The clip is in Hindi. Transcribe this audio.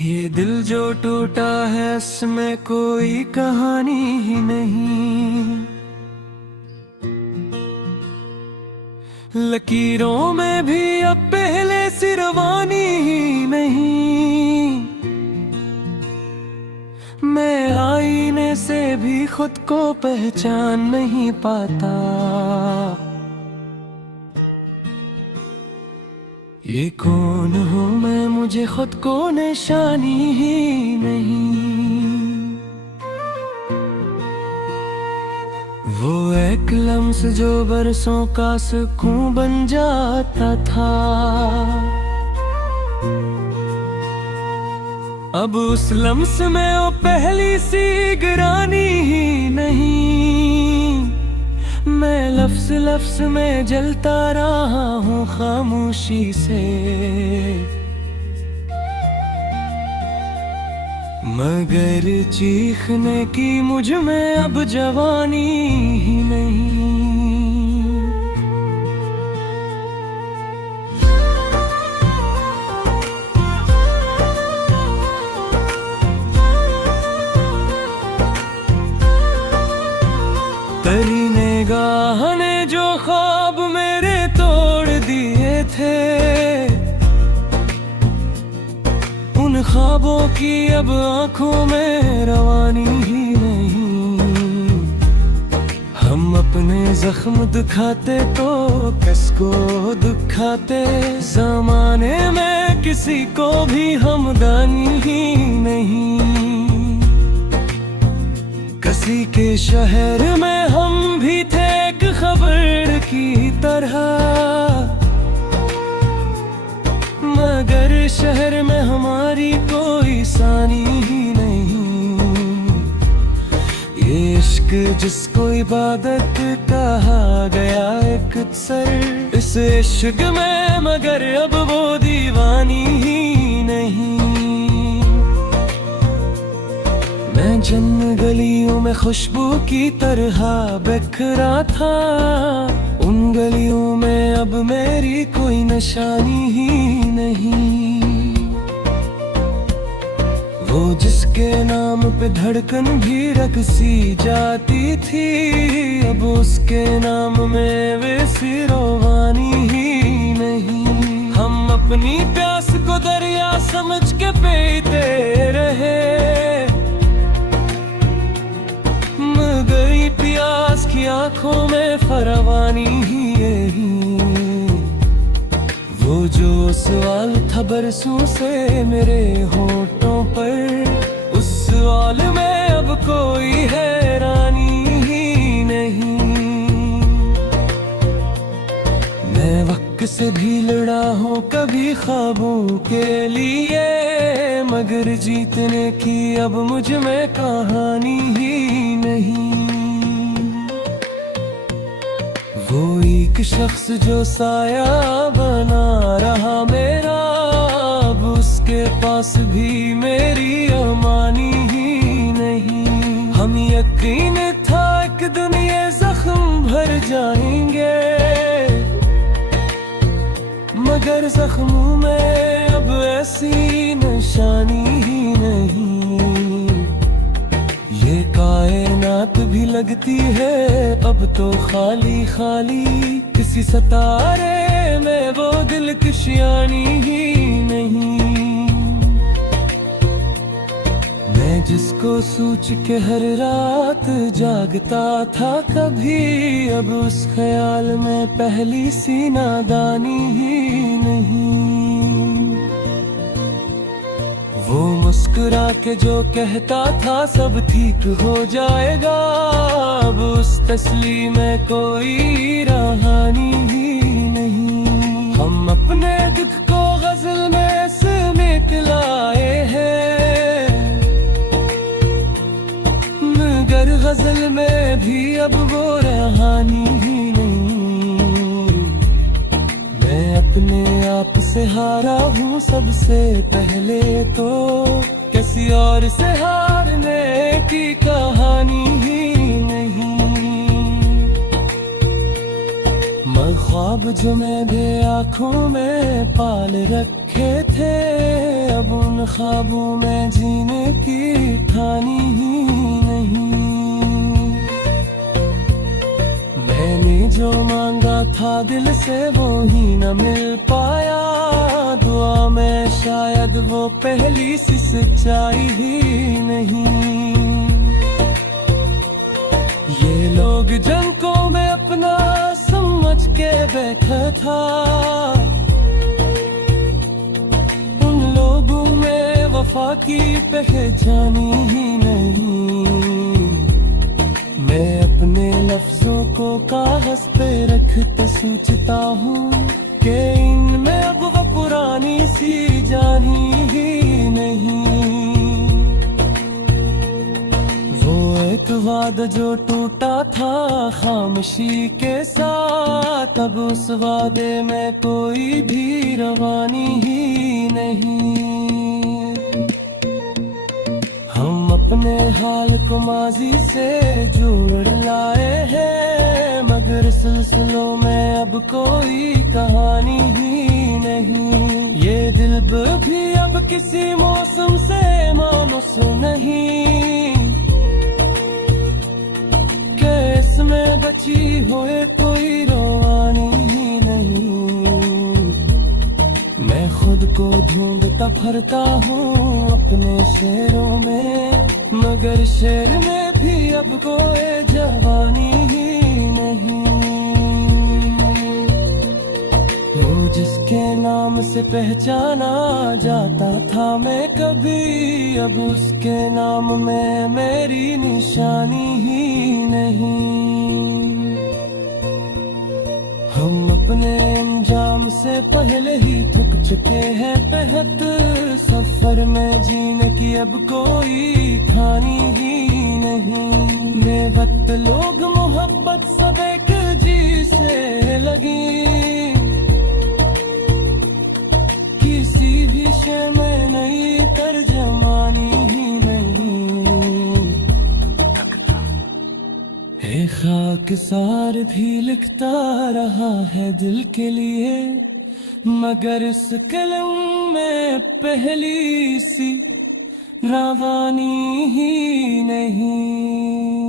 ये दिल जो टूटा है इसमें कोई कहानी ही नहीं। लकीरों में भी अब पहले सी रवानी ही नहीं। मैं आईने से भी खुद को पहचान नहीं पाता। ये कौन हूँ मैं, मुझे खुद को निशानी ही नहीं। वो एक लम्स जो बरसों का सुकून बन जाता था, अब उस लम्स में वो पहली सी गिरानी ही नहीं। मैं लफ्ज़ लफ्ज़ में जलता रहा हूँ खामोशी से, मगर चीखने की मुझ में अब जवानी ही नहीं। तेरी निगाह ने जो ख्वाब मेरे तोड़ दिए थे, उन ख्वाबों की अब आंखों में रवानी ही नहीं। हम अपने जख्म दिखाते तो किसको दुखाते, ज़माने में किसी को भी हमदर्दी ही नहीं। किसी के शहर में हम भी थे एक खबर की तरह, मगर शहर में हमारी कोई सानी ही नहीं। ये इश्क जिसको इबादत कहा गया एक सर, इस इश्क में मगर अब वो दीवानी ही नहीं। मैं जन्म गलियों में खुशबू की तरह बिखरा था, उन गलियों में अब मेरी कोई निशानी ही नहीं। वो जिसके नाम पे धड़कन भी रकसी जाती थी, अब उसके नाम में वैसी रवानी ही नहीं। हम अपनी प्यास को दरिया समझ के पीते रहे, मगर प्यास की आंखों में फरवानी ही यही। वो जो सवाल था बरसों से मेरे होठों पर, उस सवाल में अब कोई हैरानी ही नहीं। मैं वक्त से भी लड़ा हूँ कभी ख्वाबों के लिए, मगर जीतने की अब मुझ में कहानी ही नहीं। वो एक शख्स जो साया बना रहा मेरा, अब उसके पास भी मेरी अमानी ही नहीं। हम यकीन था एक दुनिया जख्म भर जाएंगे, मगर जख्मों में अब ऐसी निशानी ही नहीं। ये कायनात भी लगती है अब तो खाली खाली, किसी सितारे में वो दिलकशियानी ही नहीं। मैं जिसको सोच के हर रात जागता था कभी, अब उस ख्याल में पहली सी नादानी ही नहीं। वो मुस्कुरा के जो कहता था सब ठीक हो जाएगा, अब उस तस्लीम में कोई रहानी ही नहीं। हम अपने दुख को गजल में समेट लाए हैं, मगर गजल में भी अब वो रहानी ही नहीं। मैं अपने आप से हारा हूँ सबसे पहले तो, किसी और से हारने की कहानी ही नहीं। मैं ख्वाब जो मैंने आँखों में पाल रखे थे, अब उन उन ख्वाबों में जीने की ठानी ही नहीं। मैंने जो मांगा था दिल से वो ही न मिल पाया, दुआ में शायद वो पहली सी सच्चाई ही नहीं। ये लोग जिनको मैं अपना समझ के बैठा था, उन लोगों में वफा की पहचानी ही नहीं। मैं अपने लफ्जों को कागज पे रखते सोचता हूँ कि इनमें अब वो पुरानी सी जानी ही नहीं। वो एक वादा जो टूटा था खामोशी के साथ, अब उस वादे में कोई भी रवानी ही नहीं। हम अपने हाल को माजी से जोड़ लाए हैं, मगर सिलसिलों में अब कोई कहानी ही नहीं। ये दिल भी अब किसी मौसम से मानुस नहीं, कि इसमें बची होए कोई रवानी ही नहीं। मैं खुद को ढूंढता फिरता हूँ अपने शेरों में, मगर शेर में भी अब कोई जवानी ही नहीं। वो जिसके नाम से पहचाना जाता था मैं कभी, अब उसके नाम में मेरी निशानी ही नहीं। हम अपने अंजाम से पहले ही थक चुके हैं तहत, सफर में जीने की अब कोई कहानी ही नहीं। मैं वक्त लोग मोहब्बत सब एक जी से लगी, किसी भी शय में नई तर्जमानी ही नहीं। हे खाकसार भी लिखता रहा है दिल के लिए, मगर इस कलम में पहली सी रवानी ही नहीं।